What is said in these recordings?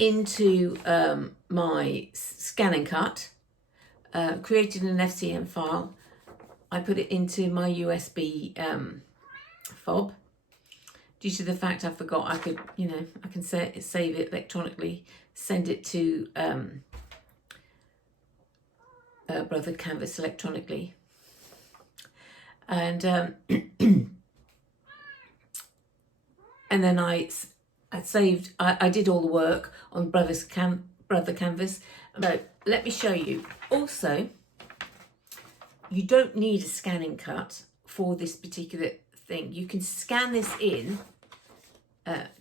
into my scan and cut, created an FCM file. I put it into my USB fob. Due to the fact I forgot I could, I can save it electronically, send it to Brother Canvas electronically. And and then I saved, I did all the work on Brother Canvas. So let me show you. Also, you don't need a scanning cut for this particular thing. You can scan this in,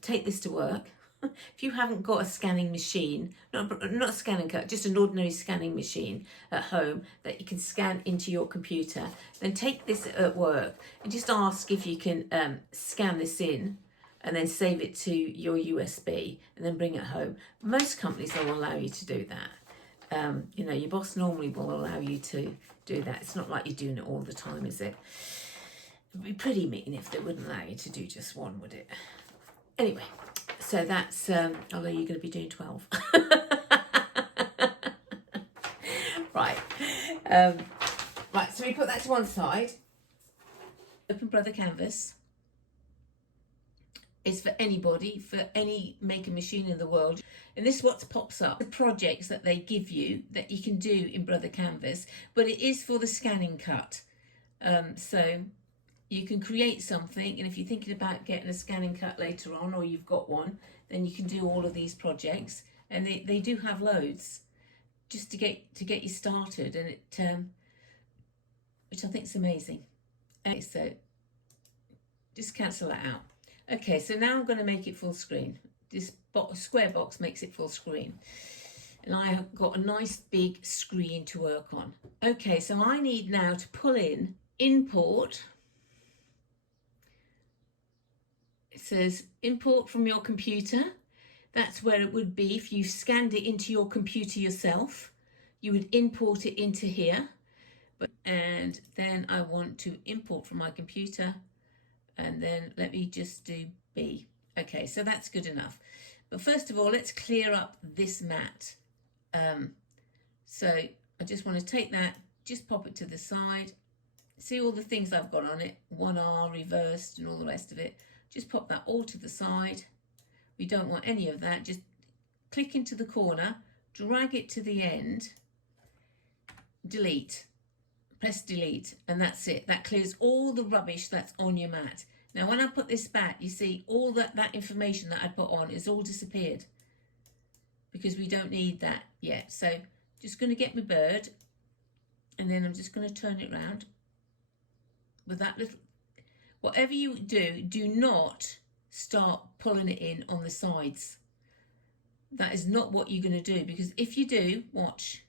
take this to work. If you haven't got a scanning machine, not a scanning cut, just an ordinary scanning machine at home that you can scan into your computer, then take this at work and just ask if you can scan this in and then save it to your USB and then bring it home. Most companies will allow you to do that. Your boss normally will allow you to do that. It's not like you're doing it all the time, is it? It'd be pretty mean if they wouldn't allow you to do just one, would it? Anyway, so that's, although you're going to be doing 12. Right. Right, so we put that to one side. Open Brother Canvas. It's for anybody, for any maker machine in the world. And this is what pops up, the projects that they give you that you can do in Brother Canvas, but it is for the scanning cut. So you can create something, and if you're thinking about getting a scanning cut later on, or you've got one, then you can do all of these projects, and they do have loads just to get you started, and it which I think is amazing. Okay, so just cancel that out. Okay, so now I'm going to make it full screen. This square box makes it full screen. And I have got a nice big screen to work on. Okay, so I need now to pull in, import. It says import from your computer. That's where it would be if you scanned it into your computer yourself. You would import it into here. And then I want to import from my computer. And then let me just do B. Okay, so that's good enough. But first of all, let's clear up this mat. So I just want to take that, just pop it to the side. See all the things I've got on it, 1R, reversed, and all the rest of it. Just pop that all to the side. We don't want any of that. Just click into the corner, drag it to the end, delete. Press delete, and that's it. That clears all the rubbish that's on your mat. Now when I put this back, you see all that information that I put on is all disappeared because we don't need that yet. So just going to get my bird, and then I'm just going to turn it around with that little, whatever you do, do not start pulling it in on the sides. That is not what you're going to do, because if you do, watch.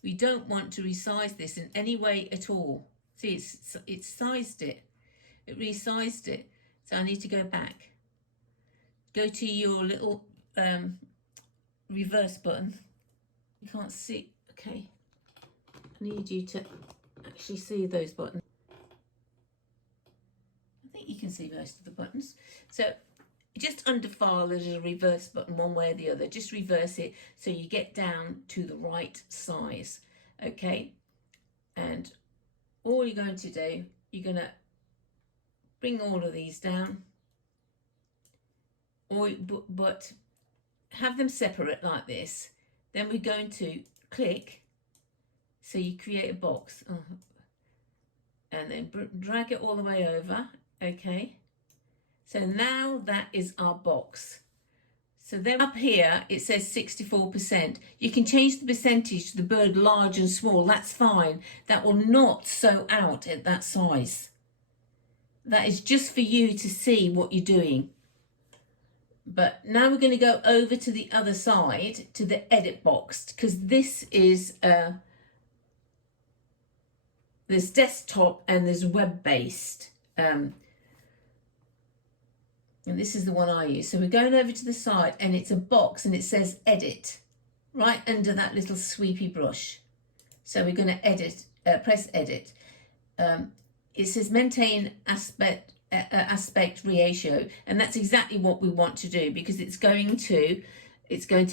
We don't want to resize this in any way at all. See, it's sized it. It resized it. So I need to go back. Go to your little reverse button. You can't see. Okay. I need you to actually see those buttons. I think you can see most of the buttons. So just under file, there's a reverse button one way or the other. Just reverse it so you get down to the right size. Okay, and all you're going to do, you're going to bring all of these down, but have them separate like this. Then we're going to click, so you create a box, and then drag it all the way over. Okay. So now that is our box. So then up here, it says 64%. You can change the percentage to the bird large and small. That's fine. That will not sew out at that size. That is just for you to see what you're doing. But now we're going to go over to the other side, to the edit box, because this is, there's desktop and there's web-based. And this is the one I use. So we're going over to the side, and it's a box, and it says edit right under that little sweepy brush. So we're going to edit, press edit. it says maintain aspect ratio, and that's exactly what we want to do, because it's going to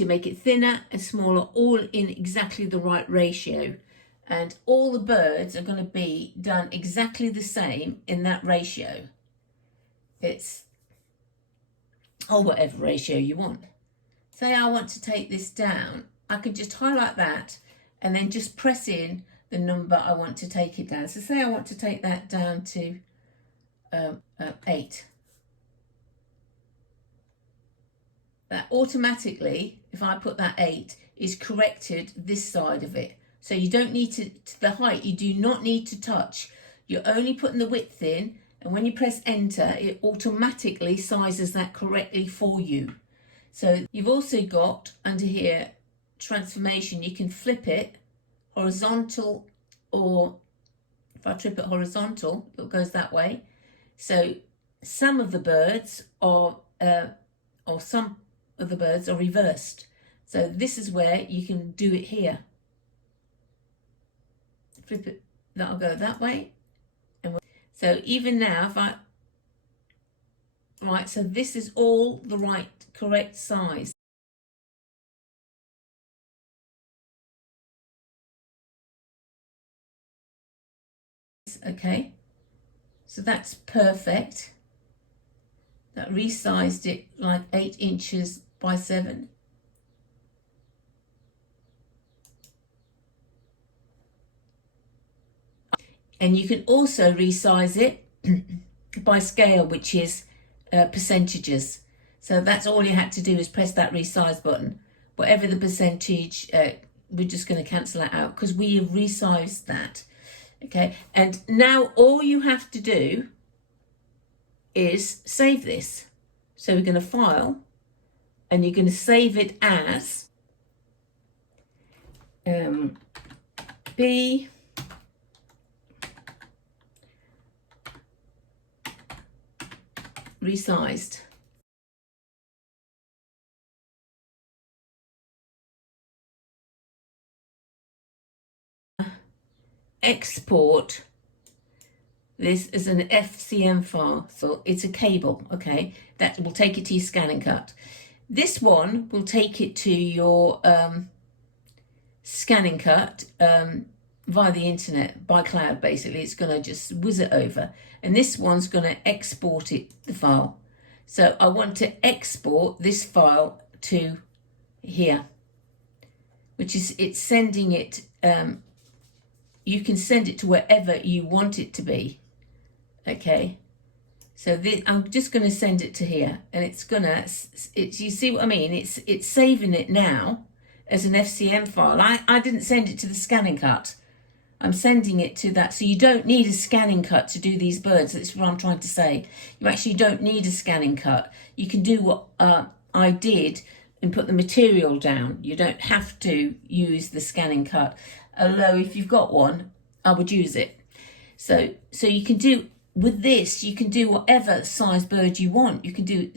make it thinner and smaller, all in exactly the right ratio, and all the birds are going to be done exactly the same in that ratio. Or whatever ratio you want. Say I want to take this down, I can just highlight that and then just press in the number I want to take it down. So say I want to take that down to 8. That automatically, if I put that 8, is corrected this side of it. So you don't need to the height, you do not need to touch. You're only putting the width in, and when you press enter, it automatically sizes that correctly for you. So you've also got under here transformation. You can flip it horizontal, or if I trip it horizontal, it goes that way. So some of the birds are some of the birds are reversed. So this is where you can do it here. Flip it, that'll go that way. And so even now, if I, right, so this is all the right, correct size. Okay, so that's perfect. That resized it like 8 inches by 7. And you can also resize it by scale, which is percentages. So that's all you had to do is press that resize button. Whatever the percentage, we're just going to cancel that out because we have resized that. Okay, and now all you have to do is save this. So we're going to file, and you're going to save it as B resized. Export this as an FCM file, so it's a cable, okay, that will take it to your scan and cut. This one will take it to your scan and cut via the internet, by cloud basically. It's going to just whiz it over, and this one's going to export it, the file. So I want to export this file to here, which is, it's sending it, you can send it to wherever you want it to be. Okay, so this, I'm just going to send it to here, and it's gonna, you see what I mean? It's saving it now as an FCM file. I didn't send it to the scanning cut. I'm sending it to that. So you don't need a scanning cut to do these birds. That's what I'm trying to say. You actually don't need a scanning cut. You can do what I did and put the material down. You don't have to use the scanning cut. Although if you've got one, I would use it. So you can do, with this, you can do whatever size bird you want. You can do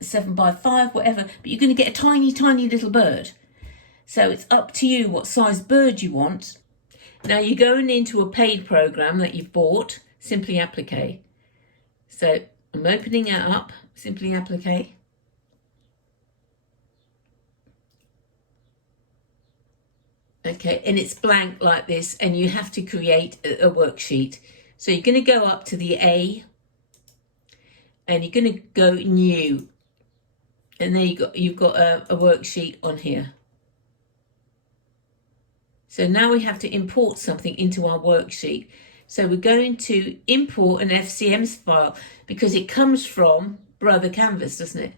7 by 5, whatever, but you're going to get a tiny, tiny little bird. So it's up to you what size bird you want. Now you're going into a paid program that you've bought, Simply Applique. So I'm opening it up, Simply Applique. Okay, and it's blank like this, and you have to create a worksheet. So you're going to go up to the A, and you're going to go new, and there you've got a worksheet on here. So now we have to import something into our worksheet. So we're going to import an FCM file because it comes from Brother Canvas, doesn't it?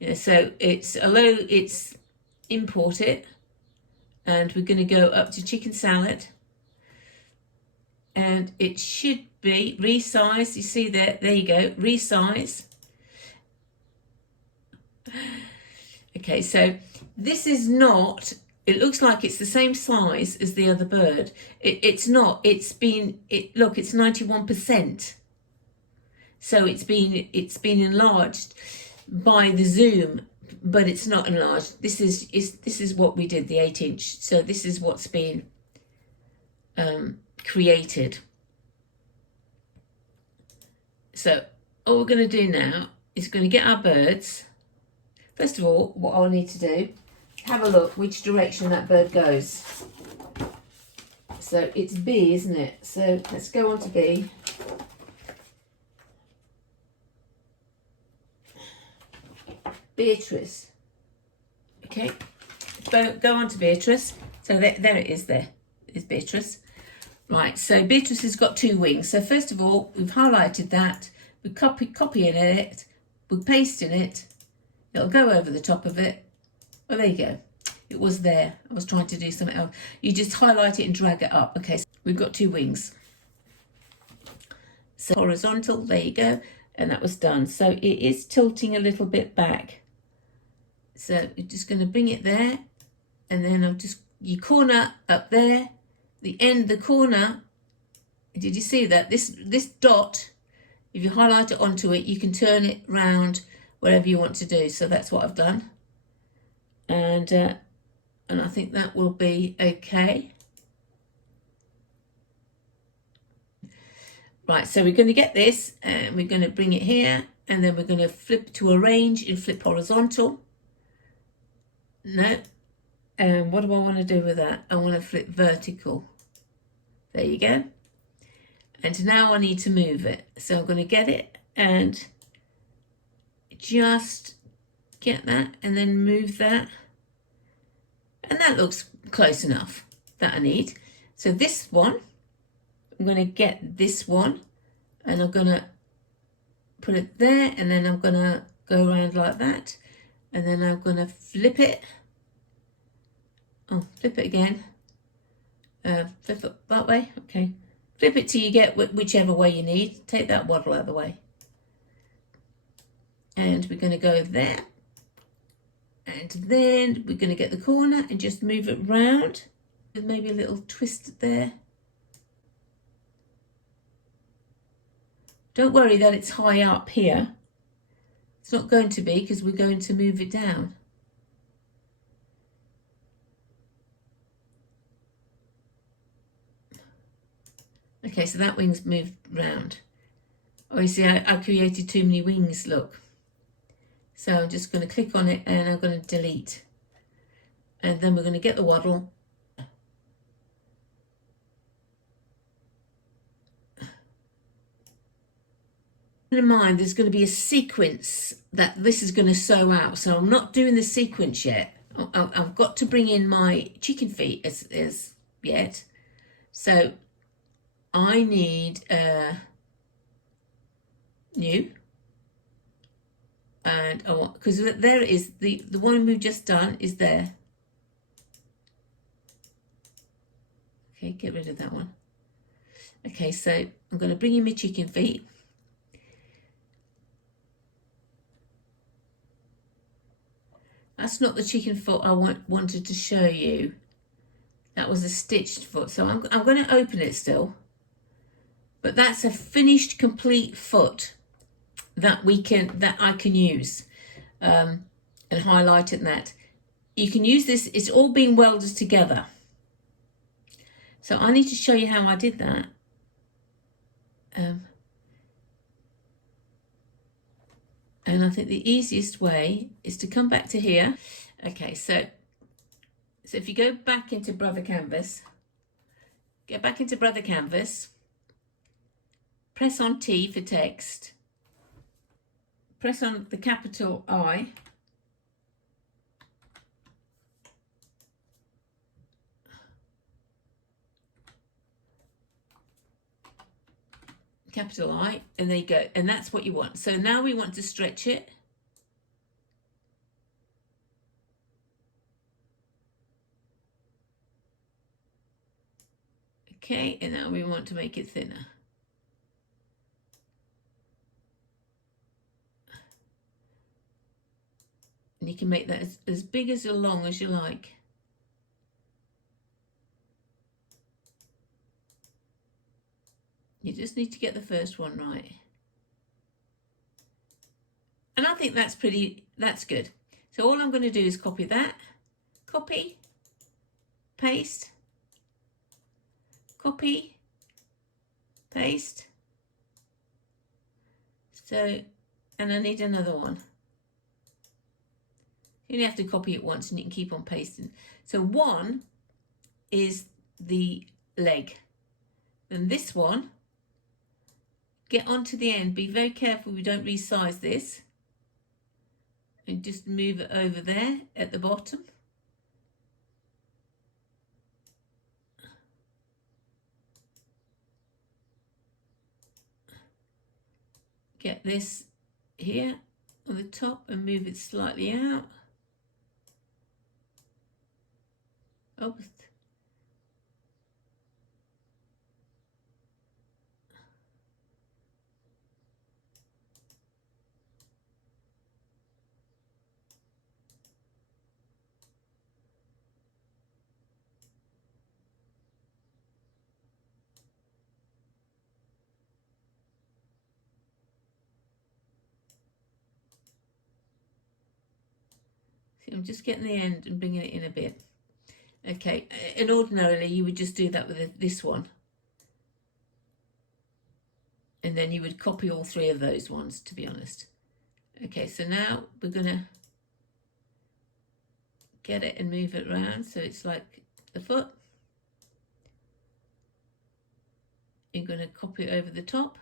Yeah, so it's import it, and we're going to go up to Chicken Salad, and it should be resize. You see there you go, resize. Okay, so this is not, it looks like it's the same size as the other bird. It's not, look, it's 91%. So it's been enlarged by the zoom, but it's not enlarged. This is what we did, the 8-inch. So this is what's been created. So all we're going to do now is going to get our birds. First of all, what I'll need to do, have a look which direction that bird goes. So it's B, isn't it? So let's go on to B. Beatrice. Okay, go on to Beatrice. So there it is, there is Beatrice. Right, so Beatrice has got 2 wings. So first of all, we've highlighted that, we're copying it, we're pasting it, it'll go over the top of it. Well, there you go. It was there. I was trying to do something else. You just highlight it and drag it up. Okay, so we've got 2 wings. So horizontal, there you go. And that was done. So it is tilting a little bit back. So you're just going to bring it there. And then I'll just, your corner up there. The end, the corner, did you see that? This dot, if you highlight it onto it, you can turn it round wherever you want to do. So that's what I've done. And I think that will be okay. Right, so we're going to get this and we're going to bring it here, and then we're going to flip to arrange and flip horizontal. No. And what do I want to do with that? I want to flip vertical. There you go. And now I need to move it. So I'm going to get it and just get that and then move that. And that looks close enough that I need. So this one, I'm going to get this one and I'm going to put it there, and then I'm going to go around like that, and then I'm going to flip it. Oh, flip it again. Flip it that way. Okay. Flip it till you get whichever way you need. Take that waddle out of the way. And we're going to go there. And then we're going to get the corner and just move it round. With maybe a little twist there. Don't worry that it's high up here. It's not going to be, because we're going to move it down. Okay, so that wing's moved round. Oh, you see, I created too many wings, look. So I'm just going to click on it and I'm going to delete. And then we're going to get the waddle. In mind, there's going to be a sequence that this is going to sew out. So I'm not doing the sequence yet. I've got to bring in my chicken feet as yet. So I need new, and I want, because there it is, the one we've just done is there. Okay, get rid of that one. Okay, so I'm going to bring in my chicken feet. That's not the chicken foot I wanted to show you. That was a stitched foot. So I'm going to open it still. But that's a finished, complete foot that I can use and highlight it. And that you can use this. It's all being welded together. So I need to show you how I did that. And I think the easiest way is to come back to here. Okay, so if you go back into Brother Canvas, get back into Brother Canvas, press on T for text, press on the capital I, capital I, and there you go, and that's what you want. So now we want to stretch it. Okay, and now we want to make it thinner. And you can make that as big as or long as you like. You just need to get the first one right. And I think that's good. So all I'm going to do is copy that, copy, paste, copy, paste, So, and I need another one. You only have to copy it once and you can keep on pasting. So one is the leg. Then this one, get onto the end. Be very careful we don't resize this. And just move it over there at the bottom. Get this here on the top and move it slightly out. Oh, see, I'm just getting the end and bringing it in a bit. Okay, and ordinarily you would just do that with this one. And then you would copy all three of those ones, to be honest. Okay, so now we're gonna get it and move it around so it's like the foot. You're gonna copy it over the top.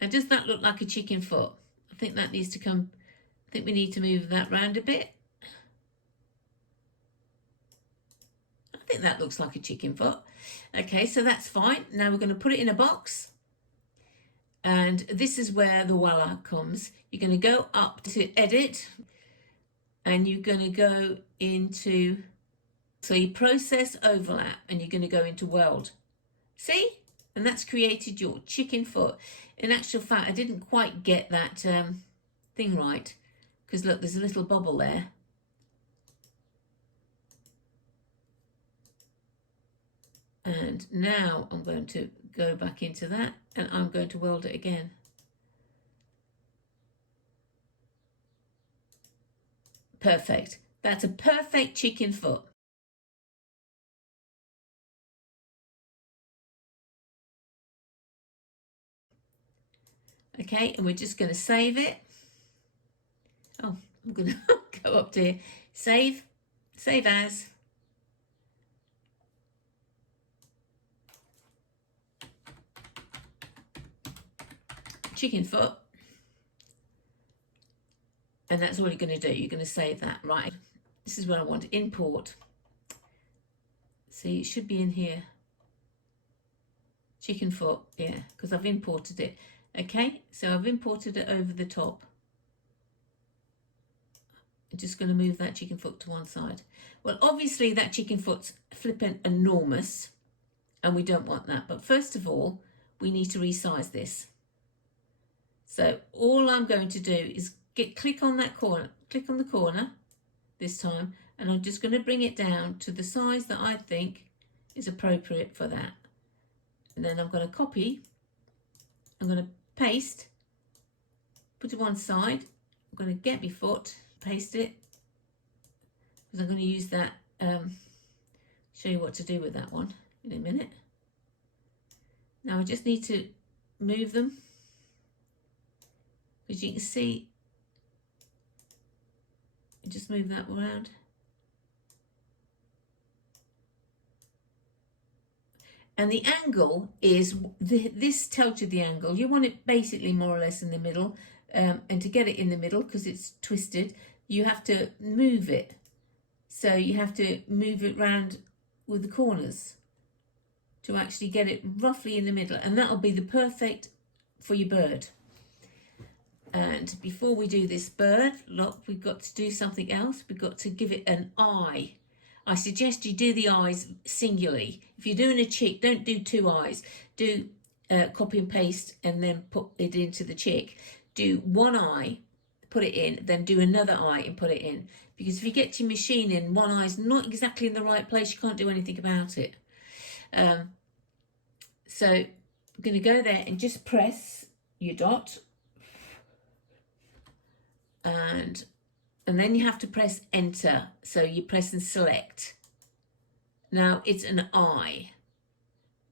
Now does that look like a chicken foot? I think that needs to come, I think we need to move that round a bit. I think that looks like a chicken foot. Okay, so that's fine. Now we're going to put it in a box. And this is where the voila comes. You're going to go up to edit. And you're going to go into, so you process overlap and you're going to go into weld. See? And that's created your chicken foot. In actual fact, I didn't quite get that thing right. Because look, there's a little bubble there. And now I'm going to go back into that and I'm going to weld it again. Perfect. That's a perfect chicken foot. Okay, and we're just going to save it. Oh, I'm going to go up to here. Save as. Chicken foot. And that's all you're going to do. You're going to save that, right? This is what I want. Import. See, it should be in here. Chicken foot, yeah, because I've imported it. Okay, so I've imported it over the top. I'm just going to move that chicken foot to one side. Well, obviously that chicken foot's flipping enormous and we don't want that. But first of all, we need to resize this. So all I'm going to do is click on that corner, click on the corner this time, and I'm just going to bring it down to the size that I think is appropriate for that. And then I'm going to copy, I'm going to paste, put it one side, I'm going to get my foot, paste it, because I'm going to use that, show you what to do with that one in a minute. Now I just need to move them, as you can see, just move that around. And the angle is, this tells you the angle. You want it basically more or less in the middle. And to get it in the middle, because it's twisted, you have to move it. So you have to move it round with the corners to actually get it roughly in the middle. And that'll be the perfect for your bird. And before we do this bird, look, we've got to do something else. We've got to give it an eye. I suggest you do the eyes singularly. If you're doing a chick, don't do two eyes. Do copy and paste and then put it into the chick. Do one eye, put it in, then do another eye and put it in. Because if you get your machine in, one eye's not exactly in the right place, you can't do anything about it. So I'm going to go there and just press your dot. And then you have to press enter. So you press and select. Now it's an eye.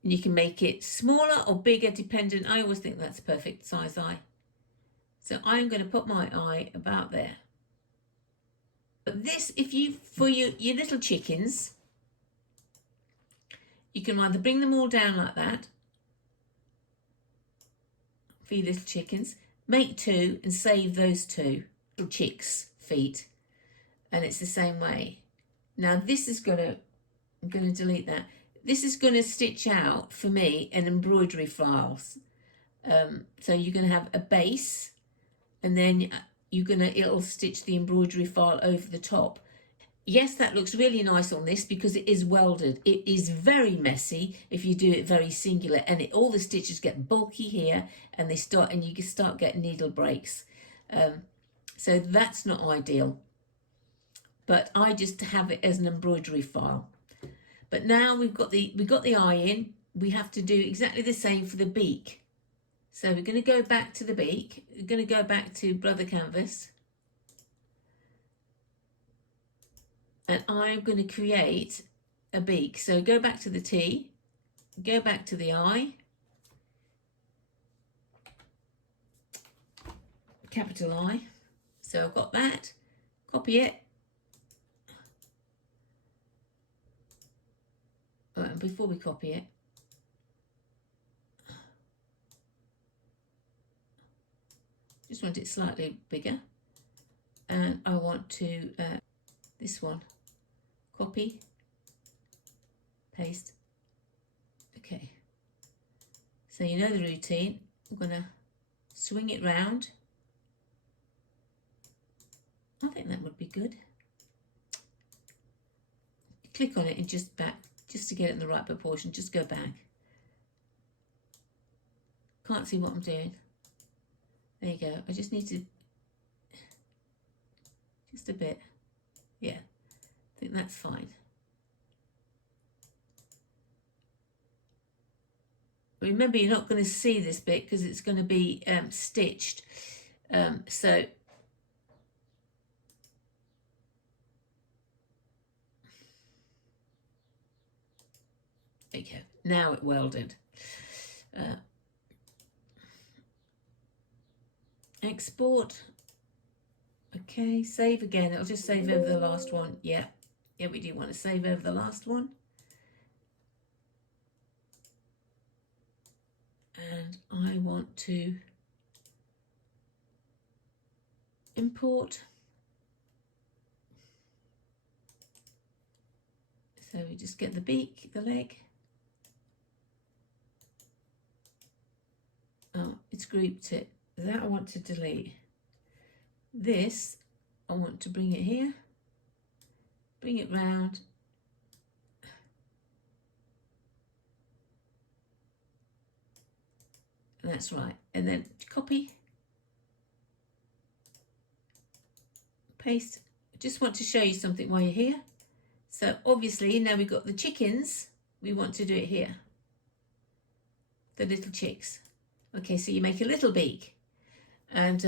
And you can make it smaller or bigger dependent. I always think that's a perfect size eye. So I'm going to put my eye about there. But this, if you, for your little chickens, you can either bring them all down like that, for your little chickens, make 2 and save those 2 little chicks' feet. And it's the same way. Now this is going to, I'm going to delete that. This is going to stitch out, for me, an embroidery files. So you're going to have a base, and then it'll stitch the embroidery file over the top. Yes, that looks really nice on this because it is welded. It is very messy if you do it very singular, and all the stitches get bulky here, and you can start getting needle breaks. So that's not ideal. But I just have it as an embroidery file. But now we've got the eye in. We have to do exactly the same for the beak. So we're going to go back to the beak. We're going to go back to Brother Canvas. And I'm going to create a beak. So go back to the T, go back to the I, capital I. So I've got that, copy it. And before we copy it, just want it slightly bigger. And I want to, this one, copy, paste. Okay. So you know the routine. I'm going to swing it round. I think that would be good. Click on it and just back, just to get it in the right proportion. Just go back. Can't see what I'm doing. There you go. I just need to, just a bit. Yeah, I think that's fine. Remember, you're not going to see this bit because it's going to be stitched. So there you go. Now it welded. Export. Okay, save again. It'll just save over the last one. Yeah, we do want to save over the last one. And I want to import. So we just get the beak, the leg. Oh, it's grouped it. That I want to delete. This, I want to bring it here, bring it round. And that's right. And then copy, paste. I just want to show you something while you're here. So obviously now we've got the chickens, we want to do it here. The little chicks. Okay, so you make a little beak. And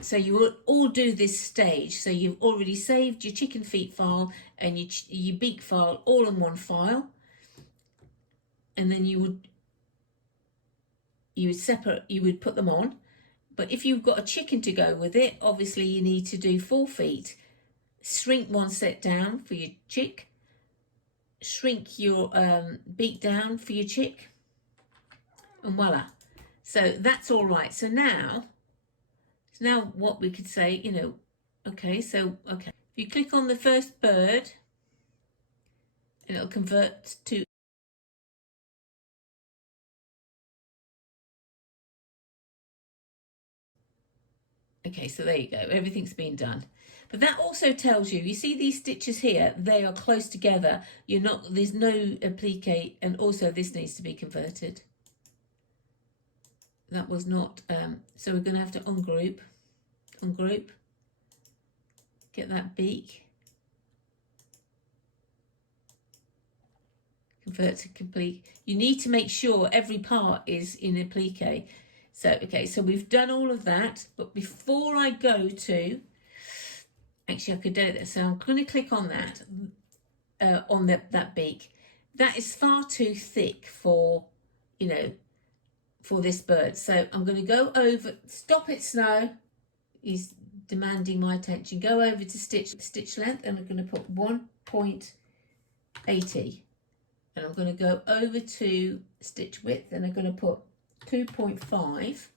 so you will all do this stage. So you've already saved your chicken feet file and your beak file all in one file. And then you would put them on. But if you've got a chicken to go with it, obviously you need to do 4 feet. Shrink one set down for your chick. Shrink your beak down for your chick. And voila. So that's all right. So now what we could say, you know, okay. If you click on the first bird, and it'll convert to. Okay, so there you go. Everything's been done. But that also tells you see these stitches here, they are close together. There's no applique, and also this needs to be converted. That was not, so we're going to have to ungroup, get that beak, convert to complete. You need to make sure every part is in applique. So, okay, so we've done all of that, but before I go to, actually I could do this, so I'm going to click on that, that beak. that is far too thick for, you know, for this bird. So I'm going to go over, stop it, Snow. He's demanding my attention. Go over to stitch length, and I'm going to put 1.80. And I'm going to go over to stitch width, and I'm going to put 2.5.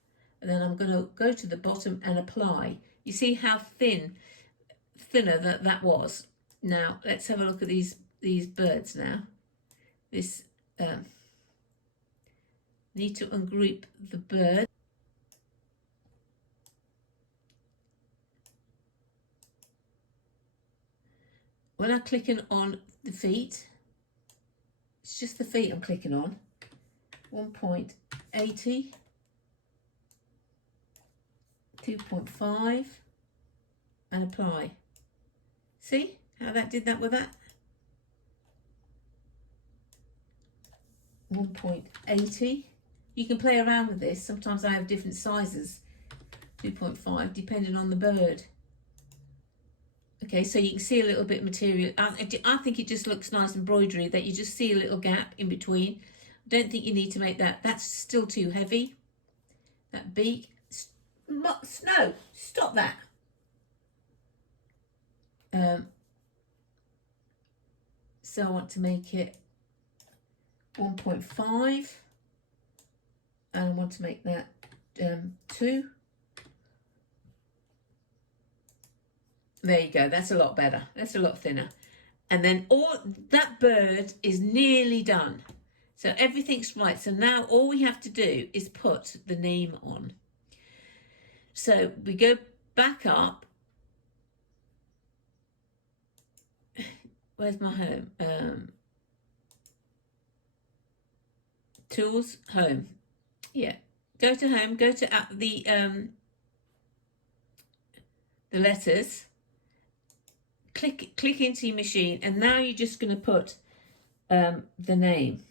And then I'm going to go to the bottom and apply. You see how thinner that was. Now let's have a look at these birds now. This need to ungroup the bird. When I'm clicking on the feet, it's just the feet I'm clicking on. 1.80. 2.5 and apply. See how that did that with that? 1.80. You can play around with this. Sometimes I have different sizes. 2.5 depending on the bird. Okay, so you can see a little bit of material. I think it just looks nice embroidery, that you just see a little gap in between. Don't think you need to make that. That's still too heavy. That beak. Snow, stop that. So I want to make it 1.5, and I want to make that 2. There you go, that's a lot better. That's a lot thinner. And then all that bird is nearly done. So everything's right. So now all we have to do is put the name on. So we go back up. Where's my home? Tools, home. Yeah. Go to home. Go to the letters. Click into your machine, and now you're just going to put the name.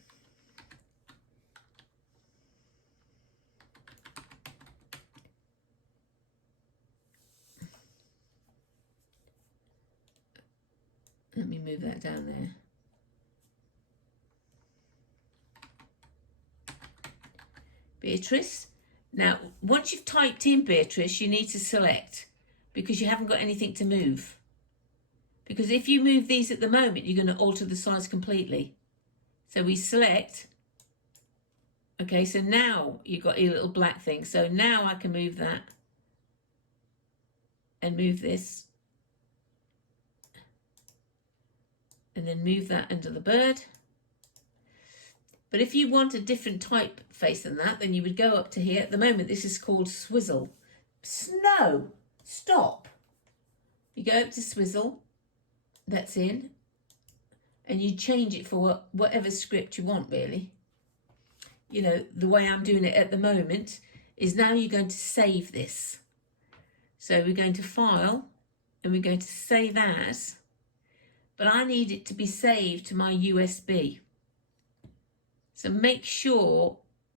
Let me move that down there. Beatrice. Now, once you've typed in Beatrice, you need to select, because you haven't got anything to move. Because if you move these at the moment, you're going to alter the size completely. So we select. Okay, so now you've got your little black thing. So now I can move that and move this. And then move that under the bird. But if you want a different typeface than that, then you would go up to here. At the moment, this is called Swizzle. Snow, stop. You go up to Swizzle, that's in, and you change it for whatever script you want, really. You know, the way I'm doing it at the moment is now you're going to save this. So we're going to File, and we're going to Save As. But I need it to be saved to my USB. So make sure